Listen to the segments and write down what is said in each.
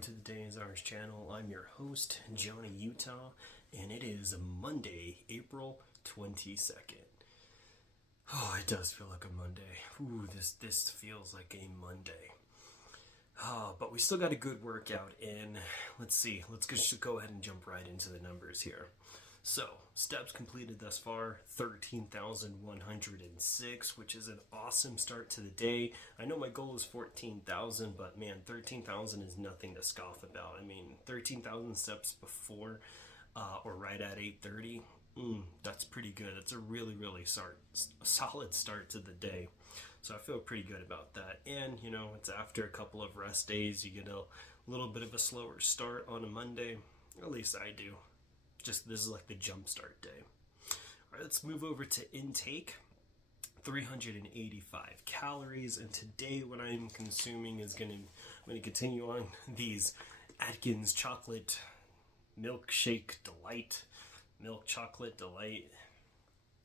Welcome to the Day is Ours channel. I'm your host, Johnny Utah, and it is Monday, April 22nd. Oh, it does feel like a Monday. Ooh, this feels like a Monday. But we still got a good workout in. Let's see. Let's just go ahead and jump right into the numbers here. So, steps completed thus far, 13,106, which is an awesome start to the day. I know my goal is 14,000, but man, 13,000 is nothing to scoff about. I mean, 13,000 steps before or right at 8:30, that's pretty good. That's a really solid start to the day. So I feel pretty good about that. And, you know, it's after a couple of rest days. You get a little bit of a slower start on a Monday. At least I do. Just this is like the jump start day. All right, let's move over to intake. 385 calories, and today what I'm consuming is I'm going to continue on these Atkins chocolate milkshake delight, milk chocolate delight.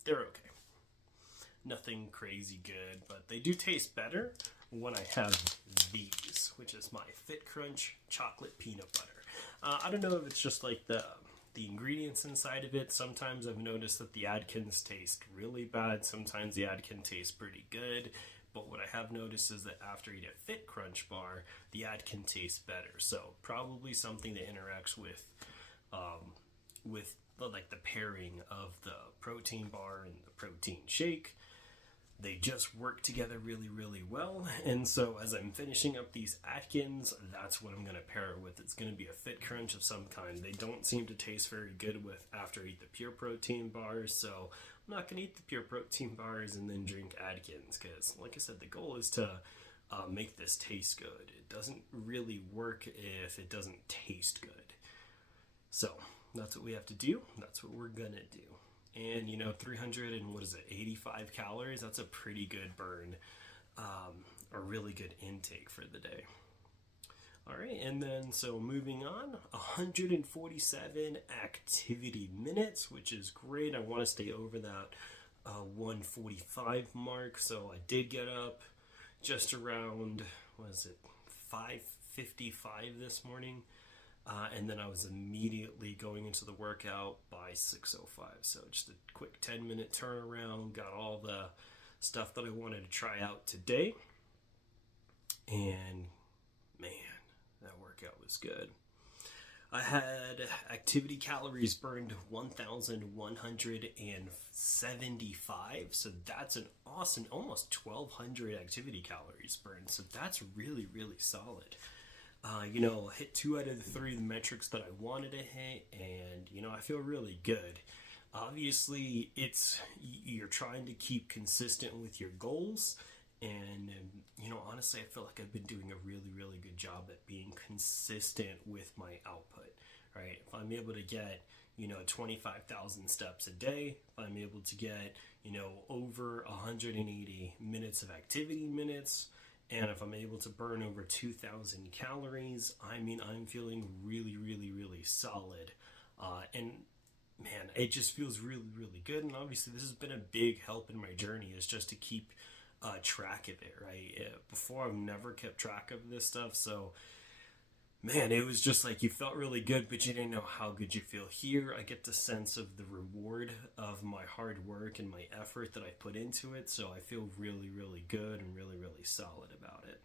They're okay. Nothing crazy good, but they do taste better when I have these, which is my Fit Crunch chocolate peanut butter. I don't know if it's just like the ingredients inside of it. Sometimes I've noticed that the Atkins taste really bad. Sometimes the Atkins tastes pretty good. But what I have noticed is that after you eat a Fit Crunch bar, the Atkins tastes better. So probably something that interacts with like the pairing of the protein bar and the protein shake. They just work together really well. And so as I'm finishing up these Atkins, that's what I'm going to pair it with. It's going to be a Fit Crunch of some kind. They don't seem to taste very good after I eat the pure protein bars. So I'm not going to eat the pure protein bars and then drink Atkins. Because like I said, the goal is to make this taste good. It doesn't really work if it doesn't taste good. So that's what we have to do. That's what we're going to do. And, you know, 85 calories, that's a pretty good burn, a really good intake for the day. All right, and then, so moving on, 147 activity minutes, which is great. I want to stay over that 145 mark, so I did get up just around, 5:55 this morning. And then I was immediately going into the workout by 6:05. So just a quick 10-minute turnaround, got all the stuff that I wanted to try out today. And man, that workout was good. I had activity calories burned 1,175. So that's an awesome, almost 1,200 activity calories burned. So that's really solid. Hit 2 out of the 3 of the metrics that I wanted to hit, and, I feel really good. Obviously, you're trying to keep consistent with your goals, and, honestly, I feel like I've been doing a really good job at being consistent with my output, right? If I'm able to get, 25,000 steps a day, if I'm able to get, over 180 minutes of activity minutes, and if I'm able to burn over 2,000 calories, I'm feeling really solid. And man, it just feels really good. And obviously this has been a big help in my journey, is just to keep track of it, right? Before I've never kept track of this stuff. So man, it was just like you felt really good, but you didn't know how good you feel. Here, I get the sense of the reward of my hard work and my effort that I put into it, so I feel really good and really solid about it.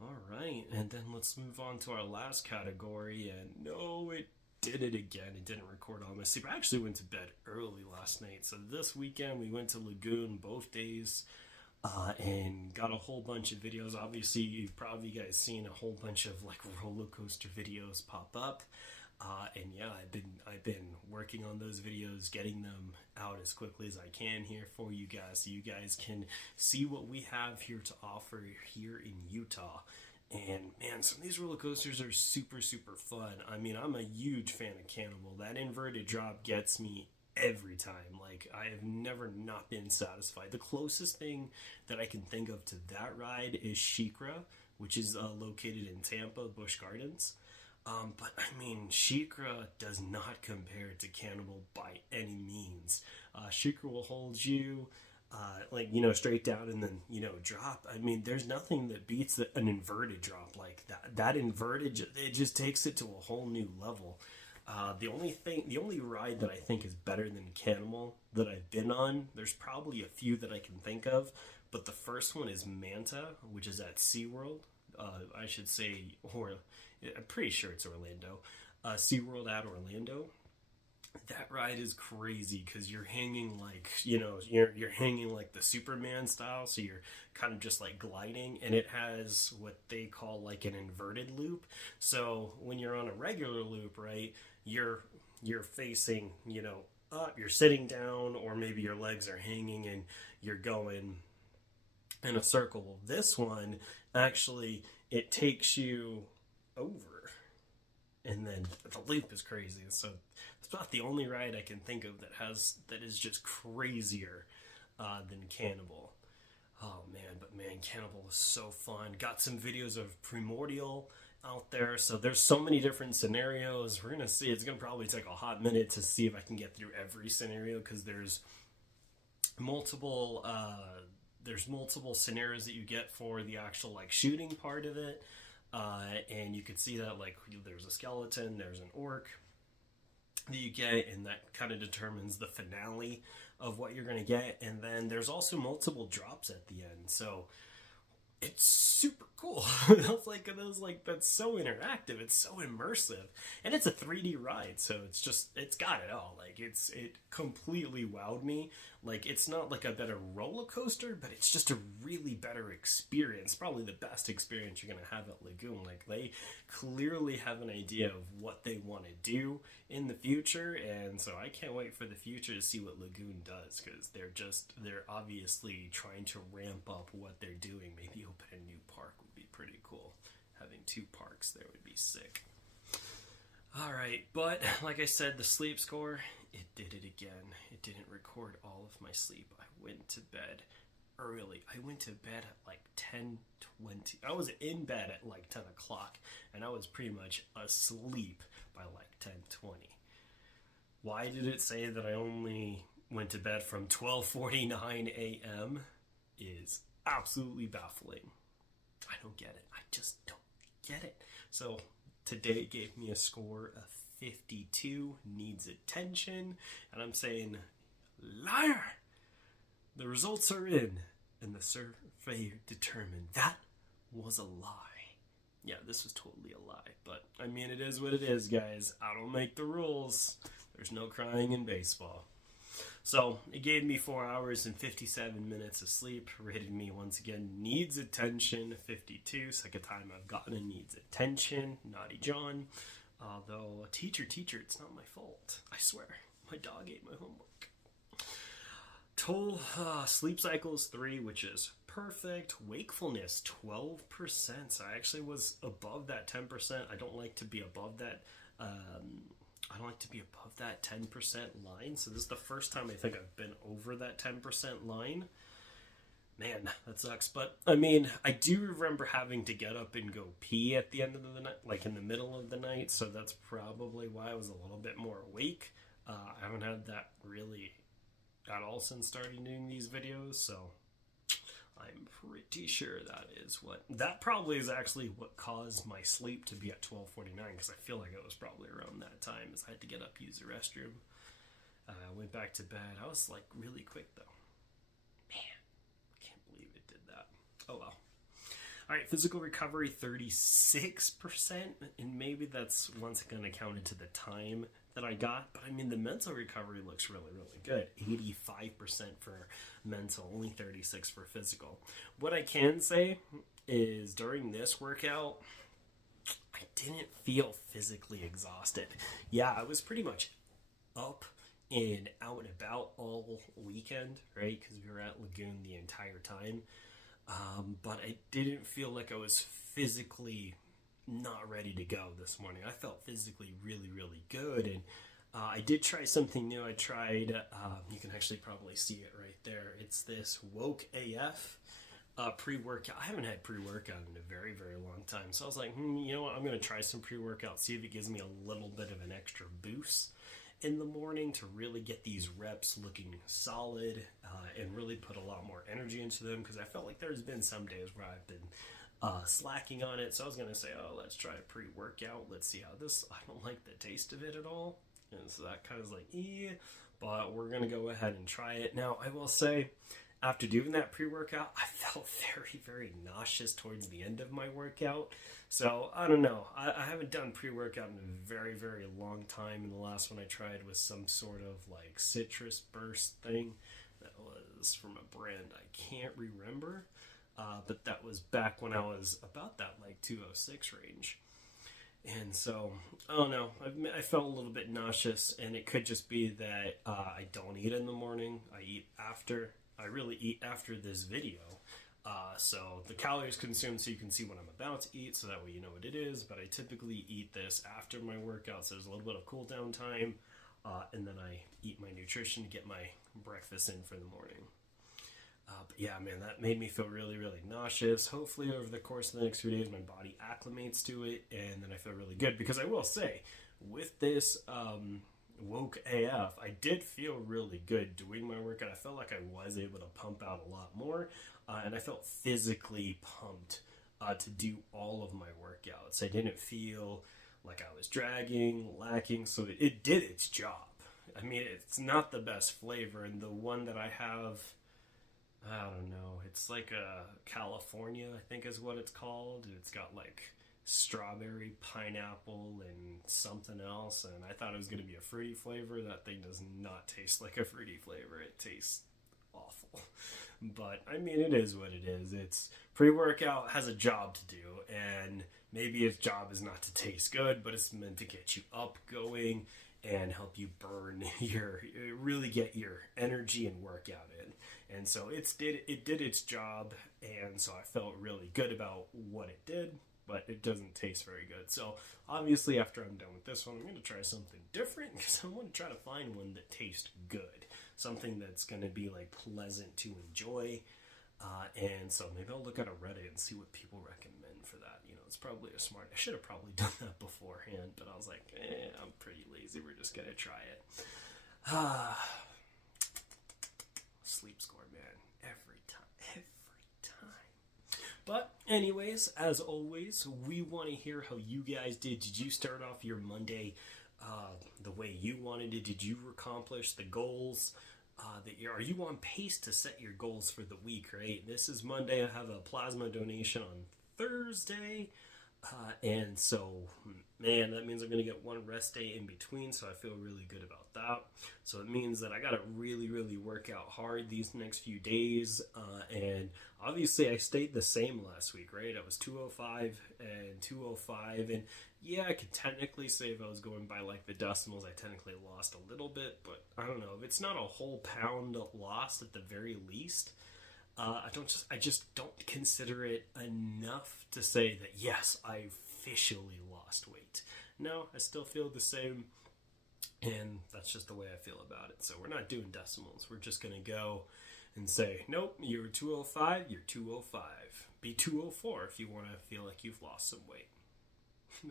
All right, and then let's move on to our last category, and no, it did it again. It didn't record all my sleep. I actually went to bed early last night, so this weekend we went to Lagoon both days. And got a whole bunch of videos. Obviously, you've probably guys seen a whole bunch of like roller coaster videos pop up. And yeah, I've been working on those videos, getting them out as quickly as I can here for you guys, so you guys can see what we have here to offer here in Utah. And man, some of these roller coasters are super fun. I'm a huge fan of Cannibal. That inverted drop gets me every time. Like, I have never not been satisfied. The closest thing that I can think of to that ride is SheiKra, which is located in Tampa, Busch Gardens. But SheiKra does not compare to Cannibal by any means. SheiKra will hold you like, straight down and then, drop. I mean, there's nothing that beats an inverted drop like that. That inverted, it just takes it to a whole new level. The only ride that I think is better than Cannibal that I've been on, there's probably a few that I can think of, but the first one is Manta, which is at SeaWorld. I should say, or I'm pretty sure it's Orlando. SeaWorld at Orlando. That ride is crazy because you're hanging like, you're hanging like the Superman style, so you're kind of just like gliding, and it has what they call like an inverted loop. So when you're on a regular loop, right, you're facing, up, you're sitting down, or maybe your legs are hanging and you're going in a circle. This one, actually, it takes you over, and then the loop is crazy. So it's about the only ride I can think of that is just crazier than Cannibal. Oh man, Cannibal is so fun. Got some videos of Primordial out there, so there's so many different scenarios. We're gonna see. It's gonna probably take a hot minute to see if I can get through every scenario, because there's multiple scenarios that you get for the actual like shooting part of it. And you could see that like there's a skeleton, there's an orc that you get, and that kind of determines the finale of what you're going to get. And then there's also multiple drops at the end, so it's super cool. That's so interactive, it's so immersive, and it's a 3D ride, so it's got it all. Like it completely wowed me. Like, it's not like a better roller coaster, but it's just a really better experience. Probably the best experience you're gonna have at Lagoon. Like, they clearly have an idea of what they want to do in the future, and so I can't wait for the future to see what Lagoon does, because they're obviously trying to ramp up what they're doing. Maybe open a new park would be pretty cool. Having 2 parks there would be sick. Alright, but like I said, the sleep score, it did it again. It didn't record all of my sleep. I went to bed early. I went to bed at like 10:20. I was in bed at like 10 o'clock, and I was pretty much asleep by like 10:20. Why did it say that I only went to bed from 12:49 a.m. is absolutely baffling. I don't get it. I just don't get it. So today gave me a score of 52, needs attention, and I'm saying, liar! The results are in, and the survey determined that was a lie. Yeah, this was totally a lie, but I mean, it is what it is, guys. I don't make the rules. There's no crying in baseball. So it gave me 4 hours and 57 minutes of sleep. Rated me once again needs attention 52. Second time I've gotten a needs attention. Naughty John. Although teacher, it's not my fault. I swear, my dog ate my homework. Total sleep cycle is 3, which is perfect. Wakefulness 12%. So I actually was above that 10%. I don't like to be above that. I don't like to be above that 10% line, so this is the first time I think I've been over that 10% line. Man, that sucks. But, I mean, I do remember having to get up and go pee at the end of the night, like in the middle of the night, so that's probably why I was a little bit more awake. I haven't had that really at all since starting doing these videos, so I'm pretty sure that probably is actually what caused my sleep to be at 12:49, because I feel like it was probably around that time, as I had to get up, use the restroom. I went back to bed. I was like really quick though. Man, I can't believe it did that. Oh well. Alright, physical recovery 36%, and maybe that's once again accounted to the time that I got, but I mean, the mental recovery looks really, really good. 85% for mental, only 36 for physical. What I can say is during this workout, I didn't feel physically exhausted. Yeah, I was pretty much up and out and about all weekend, right? Because we were at Lagoon the entire time. But I didn't feel like I was physically not ready to go this morning. I felt physically really, really good, and I did try something new. I tried, you can actually probably see it right there. It's this Woke AF pre-workout. I haven't had pre-workout in a very, very long time, so I was like, you know what, I'm going to try some pre-workout, see if it gives me a little bit of an extra boost. in the morning to really get these reps looking solid and really put a lot more energy into them, because I felt like there's been some days where I've been slacking on it. So I was going to say, oh, let's try a pre-workout. Let's see how this, I don't like the taste of it at all. And so that kind of was like, but we're going to go ahead and try it. Now, I will say, after doing that pre-workout, I felt very, very nauseous towards the end of my workout. So, I don't know. I haven't done pre-workout in a very, very long time. And the last one I tried was some sort of like citrus burst thing that was from a brand I can't remember. But that was back when I was about that like 206 range. And so, I don't know, I felt a little bit nauseous, and it could just be that I don't eat in the morning. I eat after. I really eat after this video. So the calories consumed so you can see what I'm about to eat, so that way you know what it is. But I typically eat this after my workout, so there's a little bit of cool down time. And then I eat my nutrition to get my breakfast in for the morning. But yeah, man, that made me feel really, really nauseous. Hopefully over the course of the next few days, my body acclimates to it, and then I feel really good. Because I will say, with this woke AF, I did feel really good doing my workout. I felt like I was able to pump out a lot more, and I felt physically pumped to do all of my workouts. I didn't feel like I was dragging, lacking, so it did its job. I mean, it's not the best flavor, and the one that I have, I don't know, it's like a California, I think is what it's called. It's got like strawberry, pineapple, and something else, and I thought it was going to be a fruity flavor. That thing does not taste like a fruity flavor. It tastes awful. But, I mean, it is what it is. It's pre-workout has a job to do, and maybe its job is not to taste good, but it's meant to get you up, going, and help you burn really get your energy and workout in. And so it did its job, and so I felt really good about what it did, but it doesn't taste very good. So obviously after I'm done with this one, I'm going to try something different, because I want to try to find one that tastes good. Something that's going to be like pleasant to enjoy. And so maybe I'll look at a Reddit and see what people recommend for that. You know, it's probably a smart, I should have probably done that beforehand, but I was like, I'm pretty lazy. We're just going to try it. Sleep score, man. Every time. But anyways, as always, we want to hear how you guys did. Did you start off your Monday the way you wanted it? Did you accomplish the goals? Are you on pace to set your goals for the week, right? This is Monday. I have a plasma donation on Thursday. And so, man, that means I'm going to get one rest day in between, so I feel really good about that. So it means that I got to really, really work out hard these next few days. And obviously I stayed the same last week, right? I was 205 and 205. And yeah, I could technically say if I was going by like the decimals, I technically lost a little bit. But I don't know. If it's not a whole pound lost at the very least, I just don't consider it enough to say that, yes, I officially lost weight. No, I still feel the same, and that's just the way I feel about it. So we're not doing decimals. We're just going to go and say, nope, you're 205, you're 205. Be 204 if you want to feel like you've lost some weight.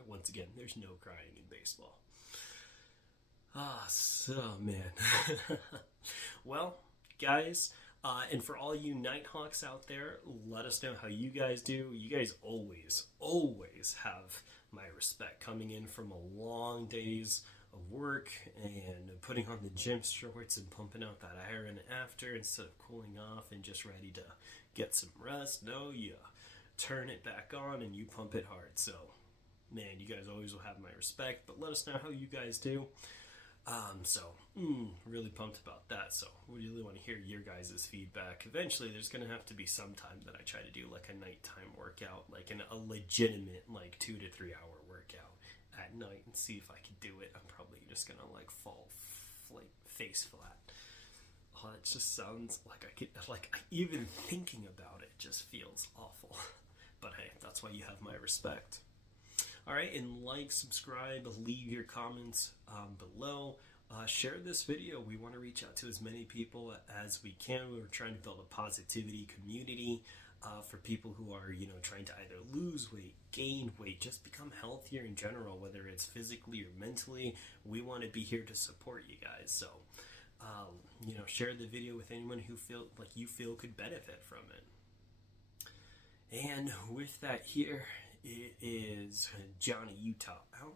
Once again, there's no crying in baseball. So, man. Well, guys, and for all you Nighthawks out there, let us know how you guys do. You guys always, always have my respect, coming in from a long days of work and putting on the gym shorts and pumping out that iron after instead of cooling off and just ready to get some rest. No, you turn it back on and you pump it hard. So, man, you guys always will have my respect, but let us know how you guys do. Really pumped about that. So we really want to hear your guys' feedback. Eventually there's going to have to be some time that I try to do like a nighttime workout, like a legitimate like 2 to 3 hour workout at night, and see if I can do it. I'm probably just going to like fall face flat. Oh, it just sounds like I could, even thinking about it just feels awful. But hey, that's why you have my respect. Alright, and like, subscribe, leave your comments below. Share this video. We want to reach out to as many people as we can. We're trying to build a positivity community. for people who are, you know, trying to either lose weight, gain weight, just become healthier in general, whether it's physically or mentally. We want to be here to support you guys. So, you know, share the video with anyone who you feel could benefit from it. And with that here, it is Johnny Utah out.